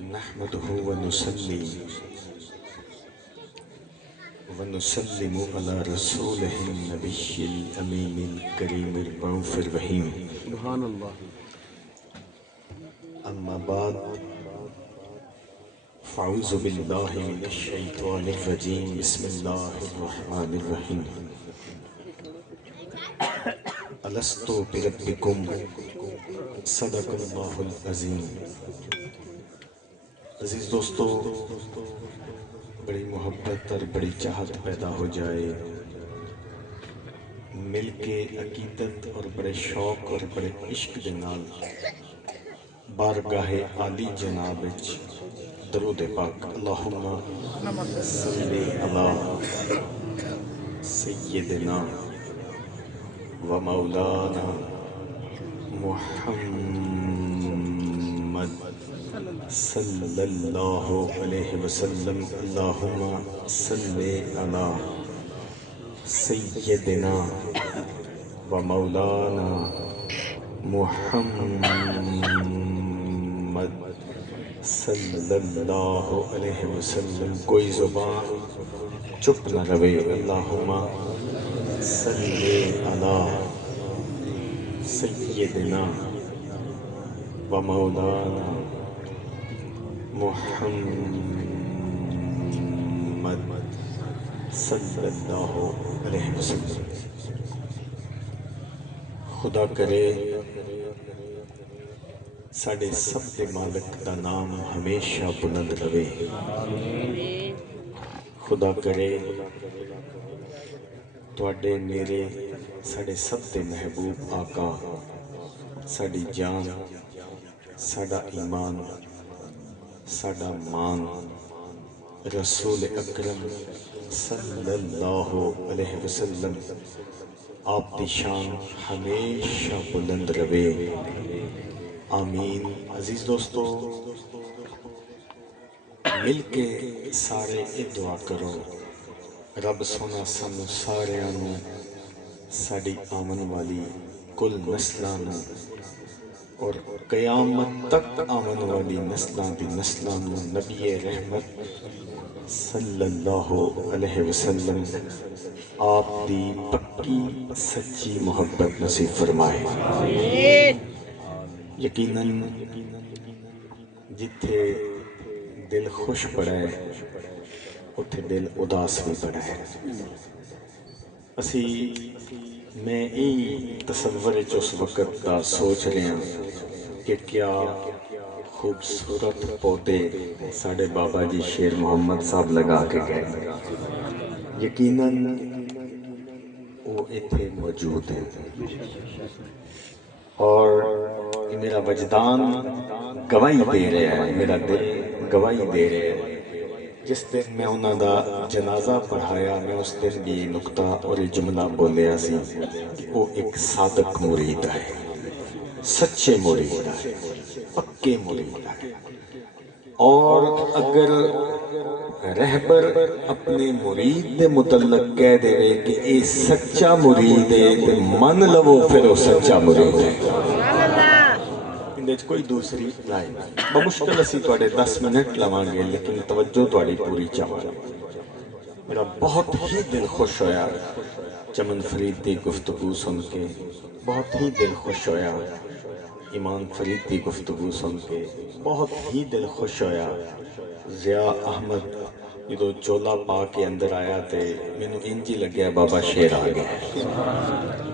نحمده ونصلي ونسلم على رسوله النبي الأمين الكريم الرؤوف الرحيم سبحان اللہ. أما بعد فأعوذ بالله من الشيطان الرجيم بسم الله الرحمن الرحيم ألست بربكم صدق الله العظيم. عزیز دوستو، بڑی محبت اور بڑی چاہت پیدا ہو جائے، مل کے عقیدت اور بڑے شوق اور بڑے عشق دے نال بارگاہ عالی جناب وچ درود پاک اللہم صلی علی سیدنا و مولانا محمد صلی اللہ علیہ وسلم. اللہم صلی علی سیدنا و مولانا محمد صلی اللہ علیہ وسلم. کوئی زبان چپ نہ رہے. اللہم صلی علی سیدنا و مولانا محمد صلی اللہ علیہ وسلم. خدا کرے ساڑے سب دے مالک دا نام ہمیشہ بلند رہے. خدا کرے تواڈے میرے ساڑے سب دے محبوب آقا، ساڑی جان، ساڑا ایمان، ساڑا مان رسول اکرم صلی اللہ علیہ وسلم آپ دی شان ہمیشہ بلند رہے. آمین. عزیز دوستو، مل کے سارے دعا کرو رب سونا سانو ساریاں نوں ساڑی آمن والی کل نسلاں نوں اور قیامت تک آمن والی نسلاں دی نسلاں نوں نبی رحمت صلی اللہ علیہ وسلم آپ دی پکی سچی محبت نصیب فرمائے. یقیناً جتھے دل خوش پڑا ہے اتھے دل اداس بھی پڑا ہے. میں یہی تصور اس وقت کا سوچ رہے ہیں کہ کیا خوبصورت پودے ساڑھے بابا جی شیر محمد صاحب لگا کے گئے. یقیناً وہ اتھے موجود ہیں اور میرا وجدان گواہی دے رہا ہے، میرا دل گواہی دے رہا ہے. جس دن میں انہوں دا جنازہ پڑھایا، میں اس دن بھی نکتہ اور یہ جملہ بولیا سی کہ وہ ایک صادق مرید ہے، سچے مرید ہے، پکے مرید ہے. اور اگر رہبر اپنے مرید دے متعلق کہہ دے کہ یہ سچا مرید ہے تو من لو پھر وہ سچا مرید ہے. کوئی دوسری رائے نہیں. بمشکل اسی توڑے 10 منٹ لواں گے لیکن توجہ توڑی پوری چاہاں. میرا بہت ہی دل خوش ہویا چمن فرید دی گفتگو سن کے، بہت ہی دل خوش ہویا ایمان فرید دی گفتگو سن کے، بہت ہی دل خوش ہویا. ضیاء احمد جدو چولا پا کے اندر آیا تے میں نو انجی لگیا بابا شیر آ گیا.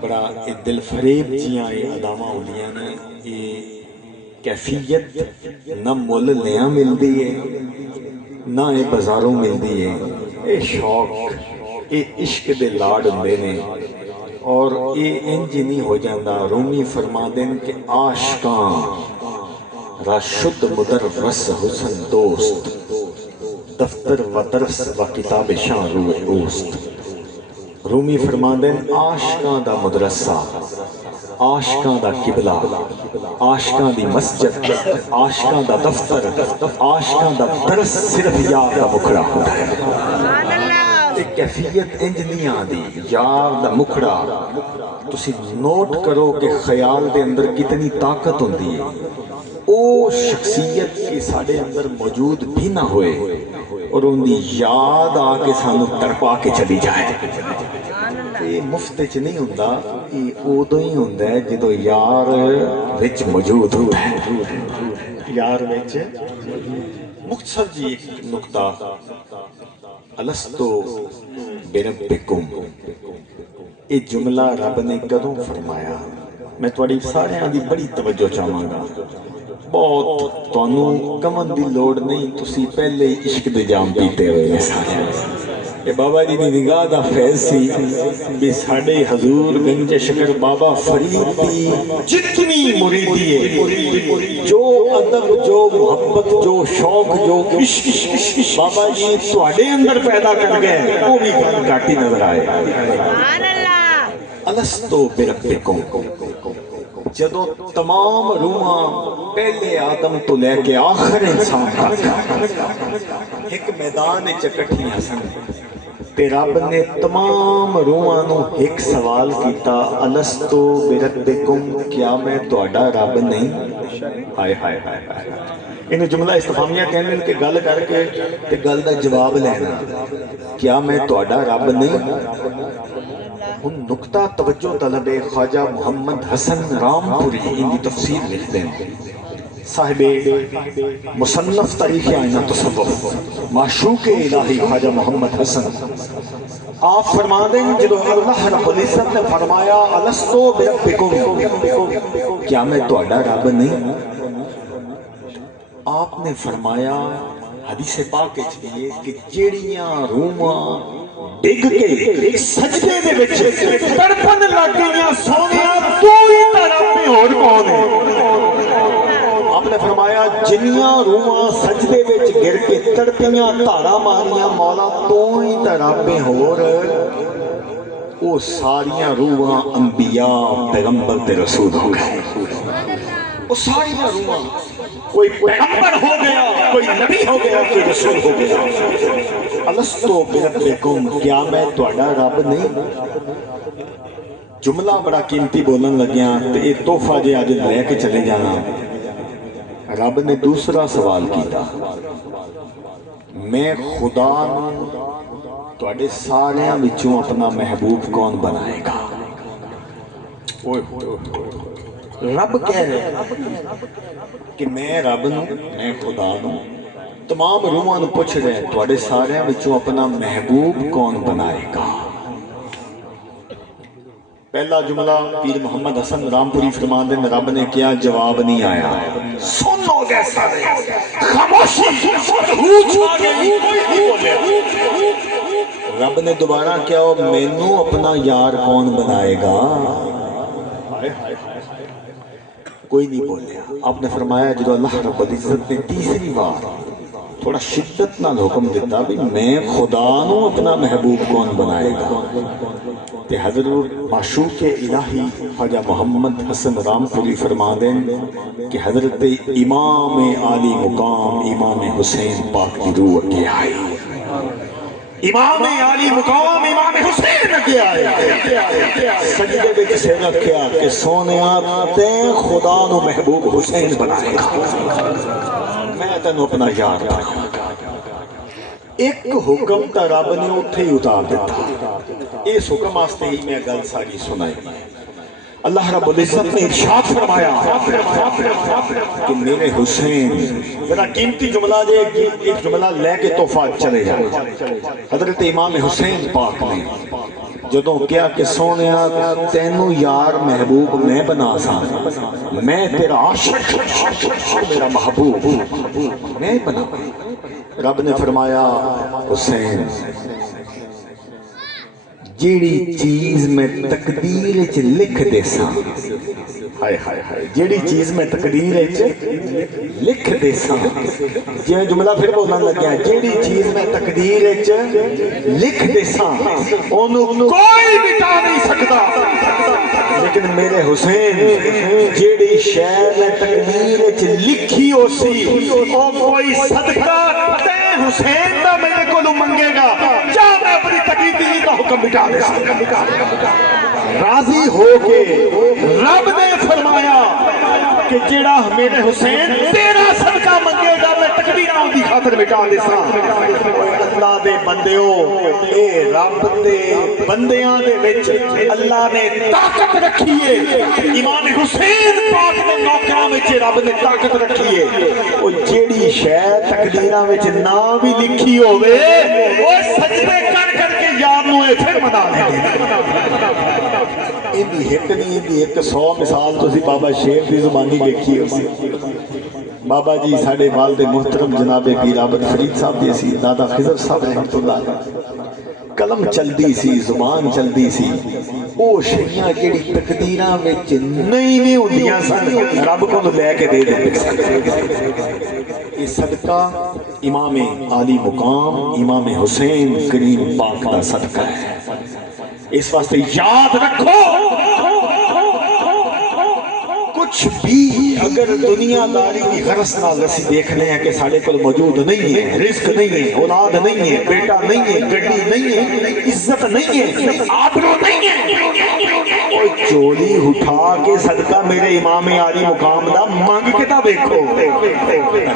بڑا دل فریب جیاں یہ ادامہ ہولیاں نے. یہ کیفیت نہ مول لیاں مل دی ہے نہ یہ بازاروں مل دی ہے. یہ شوق، یہ عشق دے لاڈ ہوندے نے اور یہ انج نہیں ہو جاندہ. رومی فرما دیں کہ عاشقاں را شد مدرس حسن دوست، دفتر و درس و کتاب شاں روح اوست. رومی فرما دیں عاشقاں دا مدرسہ، عاشقاں دا قبلہ، عاشقاں دی مسجد، عاشقاں دا دفتر، عاشقاں دا درس صرف یار دا مکھڑا ہوتا ہے. ایک کیفیت انج نہیں آدھی یار دا مکھڑا. تسی نوٹ کرو کہ خیال دے اندر کتنی طاقت ہوندی ہے. وہ شخصیت کے ساڑے اندر موجود بھی نہ ہوئے اور ان دی یاد آ کے سانو تڑپا کے چلی جائے. یہ مفت چ نہیں ہوندا، یہ ادو ہی ہوندا ہے جدو یار وچ موجود ہوتا ہے. یار وچ مختصر جی ایک نقطہ، الستو بربکم، یہ جملہ رب نے کدوں فرمایا؟ میں تھوڑی سارے دی بڑی توجہ چاہواں گا. بہت تانوں کمن دی لوڑ نہیں، تسی پہلے عشق دے جام پیتے ہوئے نے سارے. یہ بابا جی دی نگاہ دا فیض سی بھی ساڑے حضور گنج شکر بابا فرید دی جتنی مریدی ہے، جو ادب، جو محبت، جو شوق، جو عشق بابا جی تواڈے اندر پیدا کر گئے، وہ بھی گھاٹی نظر آئے. الستو بربکم، جدو تمام روحاں پہلے آدم تو لے کے آخر انسان تک ایک میدان چکٹھیاں سن، تے رب نے تمام روحاں نو ایک سوال کیتا، الستو بربکم، کیا میں تہاڈا رب نہیں؟ ہائے ہائے ہائے ہائے. انہیں جملہ استفہامیہ کہنے کہ گل کر کے تے گل دا جواب لینا، کیا میں تہاڈا رب نہیں؟ ہن نقطہ توجہ طلب خواجہ محمد حسن رام پوری ان کی تفسیر لکھتے ہیں، صاحب مصنف تاریخ آئینہ تصوف، معشوق الہی خواجہ محمد حسن. آپ فرما دیں جدو اللہ رب العزت نے فرمایا الستو بربکم، کیا میں تہاڈا رب نہیں؟ آپ نے فرمایا حدیث پاک چاہیے کہ جیڑیاں روحاں ڈگ کے سجدے دے وچ تڑپن لگ گئیاں، سونیا تو ہی تڑپے اور کون ہے؟ آپ نے فرمایا جنیاں روحاں سجدے وچ گر کے تڑپیاں تارا ماریاں مولا تو ہی تڑپے اور وہ ساریاں روحاں انبیاء پیغمبر تے رسول ہو گئے. وہ ساریاں روحاں، کوئی پیغمبر ہو گیا، کوئی نبی ہو گیا، کوئی رسول ہو گیا. الستو بربکم، کیا میں تہاڈا رب نہیں؟ جملہ بڑا قیمتی بولن لگیاں تے یہ تحفہ جے اج لے کے چلے جانا. رب نے دوسرا سوال کیتا، میں خدا تہاڈے ساریاں وچوں اپنا محبوب کون بنائے گا؟ رب کہہ رہے کہ میں رب نوں، میں خدا نوں تمام روحاں نوں پوچھ رہے تواڈے ساریاں وچوں اپنا محبوب کون بنائے گا؟ پہلا جملہ پیر محمد حسن رامپوری فرمان دے رب نے کیا جواب نہیں آیا. سن ہو گئے سارے، خاموشی، روح آ گئی، کوئی نہیں بولے. رب نے دوبارہ کیا مینوں اپنا یار کون بنائے گا؟ کوئی نہیں بولیا. آپ نے فرمایا جب اللہ رب العزت نے تیسری بار تھوڑا شدت نال حکم دیتا بھی میں خدا نوں اپنا محبوب کون بنائے گا، تے حضرت معشوق الہی خواجہ محمد حسن رام پوری فرما دیں کہ حضرت امام عالی مقام امام حسین پاک کی روح اگے آئی. امام عالی مقام امام حسین اگے آئے، سجدے وچ سر رکھیا کہ سونیا تے خدا نو محبوب حسین بنائے گا، میں تینوں اپنا یار بناؤں گا. ایک حکم تا رب نے اتھے ہی اتار دیتا. اس حکم واسطے ہی میں گل ساری سنائی. اللہ رب العزت نے ارشاد فرمایا کہ میرے حسین، ذرا قیمتی جملہ دے ایک جملہ لے کے تحفہ چلے جائے. حضرت امام حسین پاک نے جدوں کیا کہ سونیا تینوں یار محبوب میں بنا سا، میں تیرا عاشق، میرا محبوب میں بنا. رب نے فرمایا حسین جیڑی چیز میں تقدیر چ لکھ دے سا، ہائے ہائے ہائے، جیڑی چیز میں تقدیر چ لکھ دے سا، جی جملہ پھر بولنا لگ گیا، جیڑی چیز میں تقدیر چ لکھ دے سا انہوں کوئی مٹا نہیں سکتا، لیکن میرے حسین جیڑی شے میں تقدیر چ لکھی ہو سی او کوئی صدقہ تے حسین دا میرے کو منگے گا، جا میں اپنی تقدیر کا حکم مٹا دے سا. راضی ہو کے رب نے فرمایا کہ کہ جیڑا میرے حسین تیرا صدقہ منگے گا میں تقدیراں دی خاطر مٹا دیساں اللہ دے بندیو اے رب دے بندیاں دے وچ اللہ نے طاقت رکھی ہے امام حسین پاک دے نوکراں وچ رب نے طاقت رکھی ہے او جیڑی شے تقدیراں وچ نہ بھی لکھی ہوے او سجدے کر کر کے یار نو پھر منا لے دی ایک نہیں دی 100 مثال تو سی بابا شیر دی زبانی دیکھی ہے بابا جی ساڑھے والد محترم جناب پیر عابد فرید صاحب دی سی دادا خضر صاحب رحمت اللہ قلم چل دی سی زبان چل دی سی او شیعہ جڑی تقدیراں وچ نہیں ہوندیاں سن رب کو لے کے دے دے یہ صدقہ امام عالی مقام امام حسین کریم پاک کا صدقہ ہے اس واسطے یاد رکھو کچھ بھی اگر دنیا داری کی غرض نہ لسی دیکھنے ہیں کہ ساڑھے کو موجود نہیں ہے رزق نہیں ہے اولاد نہیں ہے بیٹا نہیں ہے گڑی نہیں ہے عزت نہیں ہے آبرو نہیں ہے اور چولی اٹھا کے صدقہ میرے امام عالی مقام دا مانگ کے تا دیکھو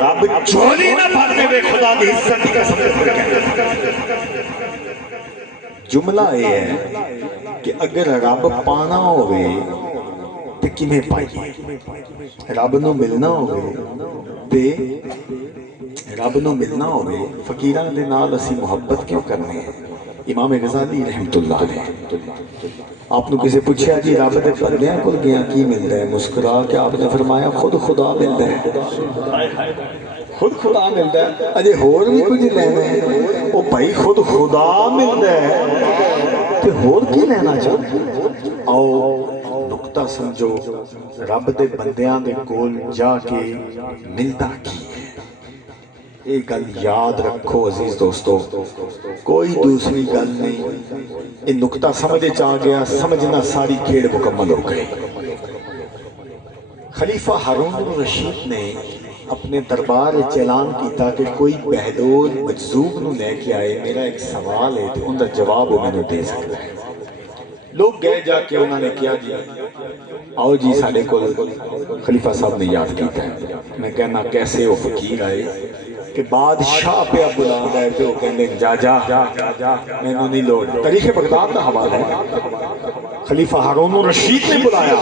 رب چولی نہ بھرنے میں خدا کی عزت کی قسم جملہ یہ ہے کہ اگر رب پانا ہوئے تو کمیں پائیے رب نو ملنا ہوئے تے رب نو ملنا ہوئے فقیران دے نال اسی محبت کیوں کرنے ہیں امام غزالی رحمت اللہ علیہ آپ نے کسے پوچھا جی رب دے بندیاں کل گیا کی مل رہا ہے مسکرا کہ آپ نے فرمایا خود خدا مل رہا ہے خود خدا مل رہا ہے اجے ہور بھی کچھ لینا ہے وہ بھائی خود خدا مل رہا ہے کہ ہور کی لینا چاہتے آؤ نقطہ سمجھو رب دے بندیاں دے کول جا کے ملتا کی ہے ایک گل یاد رکھو عزیز دوستو کوئی دوسری گل نہیں یہ نقطہ سمجھے چاہ گیا سمجھنا ساری کھیڑ مکمل ہو گئی خلیفہ ہارون الرشید نے اپنے دربار اعلان کیتا کہ کوئی بہلول مجذوب نو لے کے آئے میرا ایک سوال ہے تو ان کا جواب میں نے دے سکتا ہے لوگ گئے جا کے انہوں نے کیا جی آؤ جی ساڑھے کو خلیفہ صاحب نے یاد کیتا ہے میں کہنا کیسے وہ فقیر آئے کہ بادشاہ پہ اب بلا گئے تھے وہ کہنے جا میں نے نہیں لوڑ تاریخ بغداد کا حوالہ ہے خلیفہ ہارون الرشید نے بلایا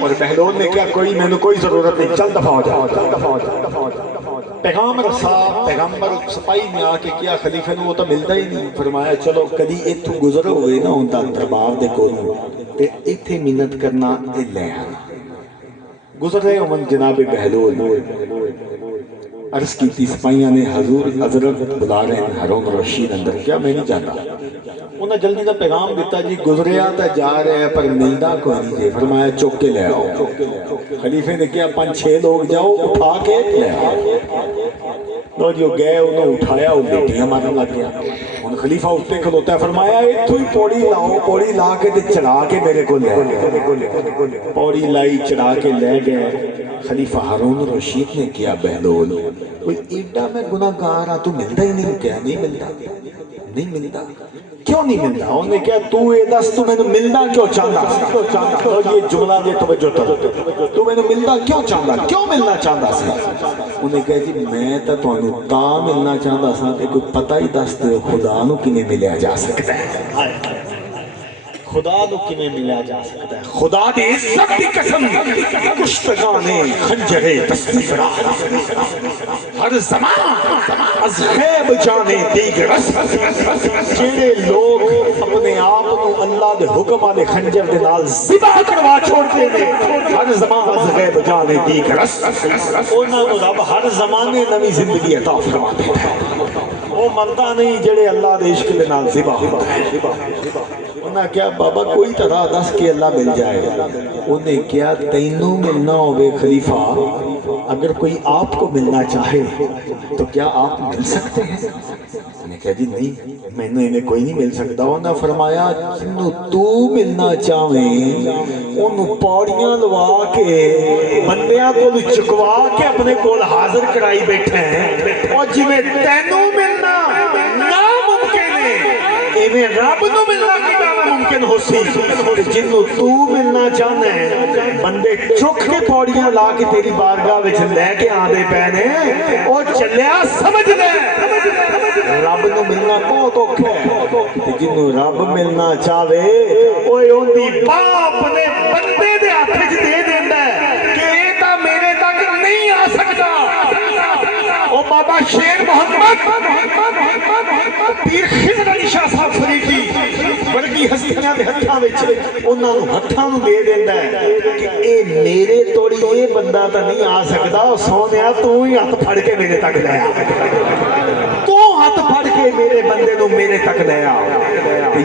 اور بہلول نے کیا کوئی میں نے کوئی ضرورت نہیں چل دفعہ ہو جا پیغام رسا پیغمبر سپائی میں آ کے کیا خلیفہ نے وہ تو ملتا ہی نہیں فرمایا چلو کدی اتھو گزر ہوئے نہ ہوتا دربار دے کولوں تے اتھے منت کرنا اے لے آنا گزر رہے ہوں جناب بہلول عرض کی تھی سپائیاں نے حضور حضرت بلا رہے ہیں ہارون الرشید اندر کیا میں نہیں جانا انہیں جلدی کا پیغام دیتا جی گزریا تا جا رہے ہیں پر ملدہ کو نہیں دے فرمایا چوک کے لے آؤ خلیفے نے کیا 5-6 لوگ جاؤ اٹھا کے لے آؤ تو جو گئے انہوں اٹھایا وہ بیٹیاں مارنے لگ گیا ان خلیفہ اٹھتے کھلوتا ہے فرمایا تو ہی پوڑی لاؤ پوڑی لا کے تے چڑھا کے میرے کو لے پوڑی لائی چڑھا کے لے گئے خلیفہ ہارون الرشید نے کیا بہلول کوئی ایڈا میں گناہ گار ہاں تو ملتا ہی نہیں کیا نہیں ملتا کیوں نہیں ملتا انہوں نے کہا تو اے دس تو میں نے ملنا کیوں چاہتا تو یہ جملہ دے توجہ تو میں نے ملنا کیوں چاہتا کیوں ملنا چاہتا سا انہوں نے کہا جی میں تو تاں ملنا چاہتا سا کہ کوئی پتہ ہی دس دے خدا نو کی میں ملیا جا سکتا ہے خدا نو کی میں ملیا جا سکتا ہے خدا دے عزت دی قسم کشتگانے خنجرے تصدیف راہ ہر زمان از غیب جانے دیگ رس جیڑے لوگ اپنے آپ کو اللہ دے حکم والے خنجر دے نال ذبح کروا چھوڑتے ہیں ہر زمان از غیب جانے دیگ رس انہاں کو رب ہر زمانے نوی زندگی عطا فرما دیتا ہے وہ منتا نہیں جیڑے اللہ دے عشق دے نال ذبح ہوتا ہے انہاں کیا بابا کوئی طرح دس کے اللہ مل جائے انہیں کیا تینوں ملنا ہوئے خلیفہ اگر کوئی آپ کو ملنا چاہے تو کیا آپ مل سکتے ہیں انہیں کہا جی نہیں میں نے انہیں کوئی نہیں مل سکتا انہوں نے فرمایا جنہوں تو ملنا چاہیں انہوں پوڑیاں لوا کے بندیاں کو چکوا کے اپنے کول حاضر کرائی بیٹھے ہیں اور جنہیں تینوں ملنا ناممکن ہے انہیں رب نو ملنا کی ممکن ہو سی جنہوں تو ملنا چاہنا ہے بندے چک کے پوڑیاں لا کے تیری بارگاہ وچ لے کے آندے پے نے او چلیا سمجھ لے رب نو ملنا بہت اوکھا ہے تے جنوں رب ملنا چاہے اوے اوندی باپ نے بندے دے ہاتھ وچ دے دیندا ہے کہ اے تاں میرے تک نہیں آ سکدا او بابا شیر محمد پیر خضر علی شاہ صاحب فریدی ورگی ہستیاں دے ہتھاں وچ انہاں نوں ہتھاں نوں دے دیندا ہے کہ اے میرے توڑی اے بندہ تاں نہیں آ سکدا سونیا تو ہی ہاتھ پھڑ کے میرے تک لے آ تو ہاتھ پھڑ کے میرے بندے نوں میرے تک لے آ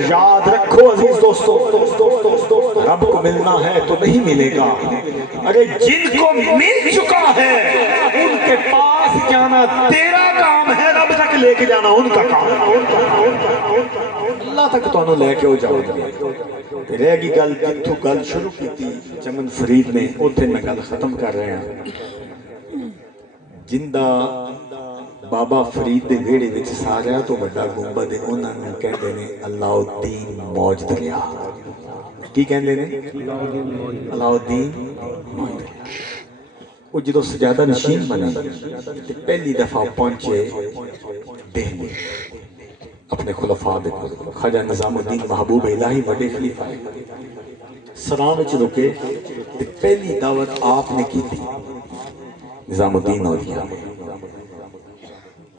یاد رکھو عزیز دوستو رب کو ملنا ہے تو نہیں ملے گا ارے جن کو مل چکا ہے ان کے پاس جانا تیرا کام ہے رب تک لے کے جانا ان کا کام ہے اللہ تک تو لے کے ہو جاؤ گے رہ گی گل جتھوں گل شروع کی تھی چمن فرید نے اوتھے میں گل ختم کر رہے ہیں جندہ بابا فرید دے ویڑے وچ سارا تو بڑا گنبد ہے انہاں نوں کہندے نے اللہ الدین موج دریا کی کہندے نے اللہ الدین موج دریا وہ جدو سجادہ نشین بنے تے پہلی دفعہ پہنچے دہلی اپنے خلفاء دے خواجہ نظام الدین محبوب الہی وڈے خلیفہ سلام وچ رکے تے پہلی دعوت آپ نے کی تھی نظام الدین اولیاء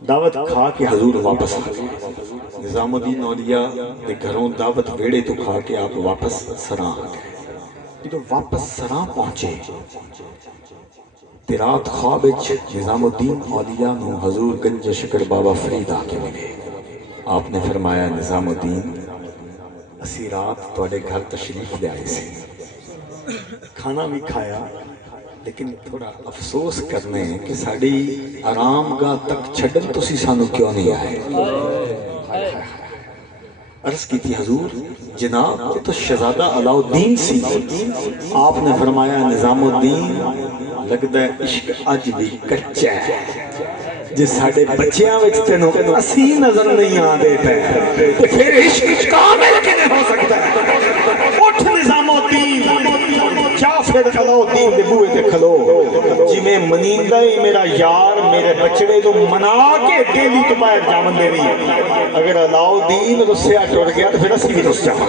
دعوت کھا کے حضور واپس آ گئے نظام الدین اولیاء دے گھروں دعوت ویڑے تو کھا کے آپ واپس سراں آ گئے جدو واپس سراں پہنچے تے رات خواب وچ نظام الدین اولیاء نو حضور گنج شکر بابا فرید آ کے ملے آپ نے فرمایا نظام الدین اسی رات تواڈے گھر تشریف لے آئے سے کھانا بھی کھایا لیکن تھوڑا افسوس کرنے ہیں کہ ساڑی آرام گاہ تک چھڑن تسی سانو کیوں نہیں آئے عرض کی تھی حضور جناب یہ تو شہزادہ علاء الدین سی آپ نے فرمایا نظام الدین لگتا ہے عشق اج بھی کچا ہے جس ساڑے بچیاں وچ تینوں اسی نظر نہیں آدے پہ تو پھر عشق کامل کنے ہو سکتا ہے اٹھ نظام الدین جعفر علاء الدین دے بوئے تے کھلو جی میں منیندہ ہی میرا یار میرے بچڑے تو منا کے دیلی تو باہر جامن دے بھی اگر علاء الدین رسیہ ٹوڑ گیا تو پھر اسی بھی رس جامن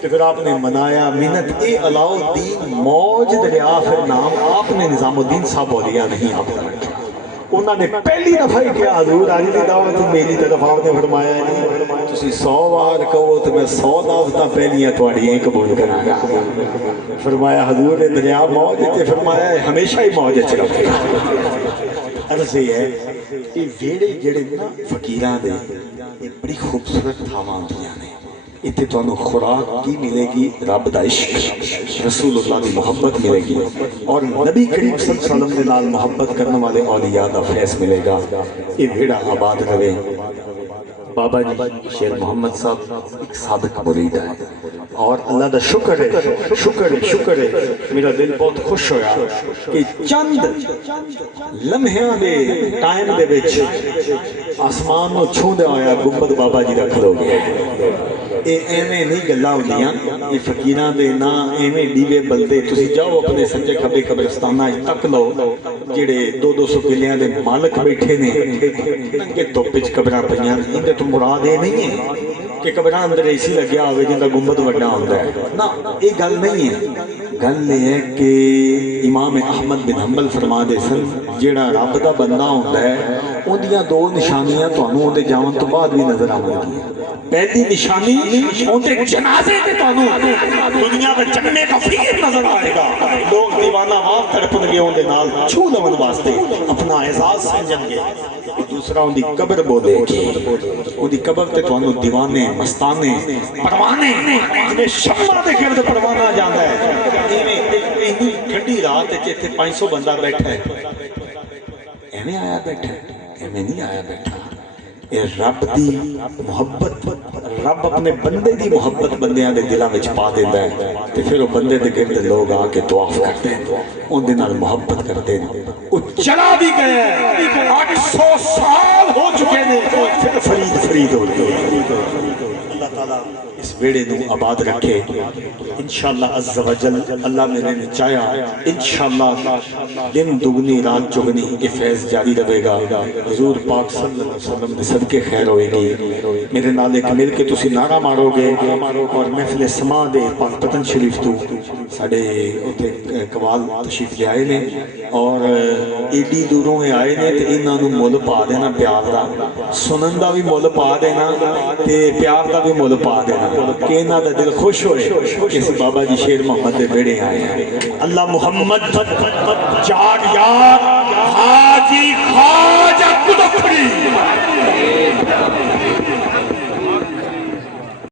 تو پھر آپ نے منایا منت اے علاء الدین موج دریا پھر نام آپ نے نظام الدین صاحب اولیاء نہیں آپ نے رکھا انہوں نے پہلی دفعہ ہی کیا حضور آج دی دعوت میری طرف آپ نے فرمایا نہیں تسی 100 بار کہو تو میں 100 دعوتاں پہلیاں تواڈیاں ہی قبول کراں گا فرمایا حضور نے دریا موج تے فرمایا ہمیشہ ہی موج وچ رکھے عرض یہ ہے یہ ویڑے جڑے نا فقیراں دے یہ بڑی خوبصورت تھاواں ہوندیاں نے اتنے تو خوراک کی ملے گی رب دا عشق رسول اللہ دی محبت ملے گی اور نبی کریم صلی اللہ علیہ وسلم دے نال محبت کرنے والے اولیاء دا فیض ملے گا یہ بھیڑا آباد رہے بابا جی شیر محمد صاحب ایک صادق مرید ہے اور اللہ دا شکر ہے میرا دل بہت خوش ہویا کہ چند لمحیاں دے ٹائم دے وچ آسمان نو چھو دے آیا گنبد بابا جی رکھ لو گے اے ایویں نہیں گلاں ہوندیاں یہ فقیراں دے نا ایویں ڈیوے بلدے تسی جاؤ اپنے سجے کھبے قبرستاناں تک لو جڑے 200 کلیاں دے مالک بیٹھے نے ننگے دھوپ وچ قبراں پئیاں اندے تو مراد یہ نہیں ہے کہ قبراں اندر اے سی لگیا ہوئے جن کا گنبد وڈا ہوندا ہے نا یہ گل نہیں ہے گل یہ ہے کہ امام احمد بن حنبل فرما دے سن جڑا رب دا بندہ ہوندا ہے اودیاں دو نشانیاں تانوں اودے جاون تو بعد بھی نظر آویں پہلی نشانی اودے جنازے تے تانوں دنیا دے جننے کا فقیر نظر آئے گا لوگ دیوانہ وار تڑپن گے اودے نال چھو لون واسطے اپنا اعزاز سمجھن گے دوسرا ان دی قبر بولے گی ان دی قبر تے تانوں دیوانے مستانے پروانے جویں شمع دے گرد پروانہ جاندا ہے ایویں اتنی ٹھنڈی رات تے تے 500 بندہ بیٹھا ہے ایویں آیا بیٹھا ایویں نہیں آیا بیٹھا اے رب دی محبت رب اپنے بندے دی محبت بندیاں دے دلاں وچ پا دیندا ہے تے پھر وہ بندے دے گرد لوگ آ کے طواف کرتے ہیں ان دے نال محبت کرتے ہیں وہ چلا بھی گئے 800 سال ہو چکے ہیں پھر فرید ہو گئے اللہ تعالیٰ اس ویڑے نو آباد رکھے انشاءاللہ عز و جل اللہ میرے نے چاہیا انشاءاللہ دن دگنی رات چگنی یہ فیض جاری رہے گا حضور پاک صلی اللہ علیہ وسلم دے صدقے خیر ہوئے گی میرے نالے کے مل کے تسی نعرہ مارو گے اور محفل سما دے پاک پتن شریف تو ساڑے اتے قوال تشریف لے آئے نے اور ایڈی دوروں میں آئے نے تے انہاں نو مول پا دینا پیار دا سنن دا بھی مول پا دینا تے پیار دا بھی مول پا دینا کہ انہاں دا دل خوش ہوئے کہ سی بابا جی شیر محمد دے بیڑے آئے ہیں اللہ محمد جاگ یار حاجی خواجہ قدفری